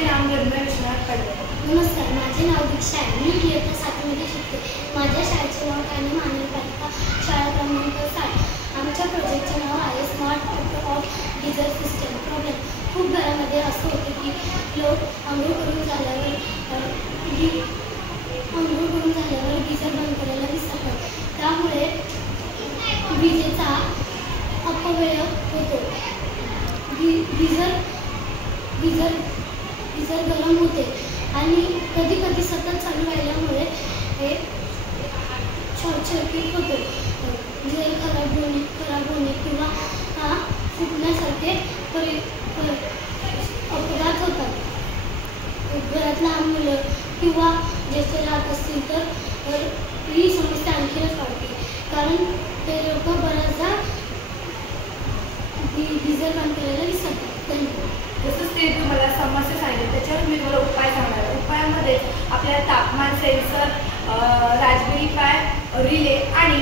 माझे नाव निर्मल विश्वनाथ पडवे. नमस्कार, माझे नाव दीक्षा आहे. मी इयत्ता 7मध्ये शिकते. माझ्या शाळेचे नाव ठाणे महानगरपालिका शाळा क्रमांक 7. आमच्या प्रोजेक्टचे नाव आहे smart auto of geyser system. Problem खूप घरामध्ये असं होते की लोक आंघोळ करून झाल्यावर गीझर बंद करायला विसरतात. त्यामुळे विजेचा अपव्यय होतो. गीझर गरम होते आणि कधी कधी सतत चालू राहिल्यामुळे हे शॉर्ट सर्किट होतो. गीझर खराब होणे किंवा फुटण्यासारखे अपघात होतात. घरात लहान मुलं किंवा ज्येष्ठ राहत असतील तर ही समस्या आणखीनच वाढते, कारण ते लोक बऱ्याचदा गीझर बंद करायला विसरतात. जसं ते तुम्हाला समस्या सांगितली त्याच्यावर मी तुम्हाला उपाय सांगणार आहे. उपायामध्ये आपल्याला तापमान सेन्सर, रास्पबेरी पाय, रिले आणि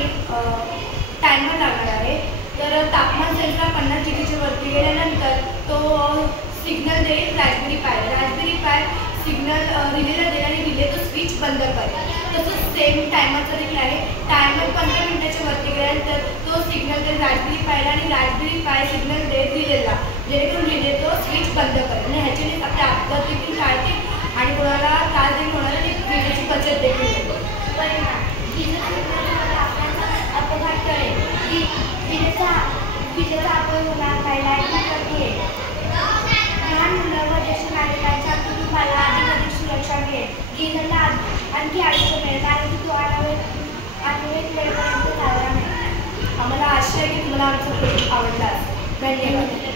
टायमर लागणार आहे. तर तापमान सेन्सर 50 डिग्रीच्या वरती गेल्यानंतर तो सिग्नल देईल रास्पबेरी पाय सिग्नल रिलेला देईल आणि रिले तो स्विच बंद करेल. तसंच सेम टायमरचं देखील आहे. टायमर 15 मिनिटाच्या वरती गेल्यानंतर तो सिग्नल देईल रास्पबेरी पायला आणि रास्पबेरी पाय सिग्नल देईल रिलेला, जेणेकरून रिले तो स्विच बंद करेल. आणि ह्याच्याने आपल्या अपघात देखील टाळते आणि कोणाला त्रास देखील होणार आणि विजेची बचत देखील होते. अपघात करेल. विजेचा अपघात होणार नाही. लहान मुलं व ज्येष्ठ नागरिकांच्या कुटुंबाला अधिक सुरक्षा मिळेल. गीझरला आणखी आयुष्य मिळेल, कारण की तो अनवैध वेळेपर्यंत चालला नाही. आम्हाला आशा आहे की तुम्हाला आमचा प्रोजेक्ट आवडला असेल. धन्यवाद.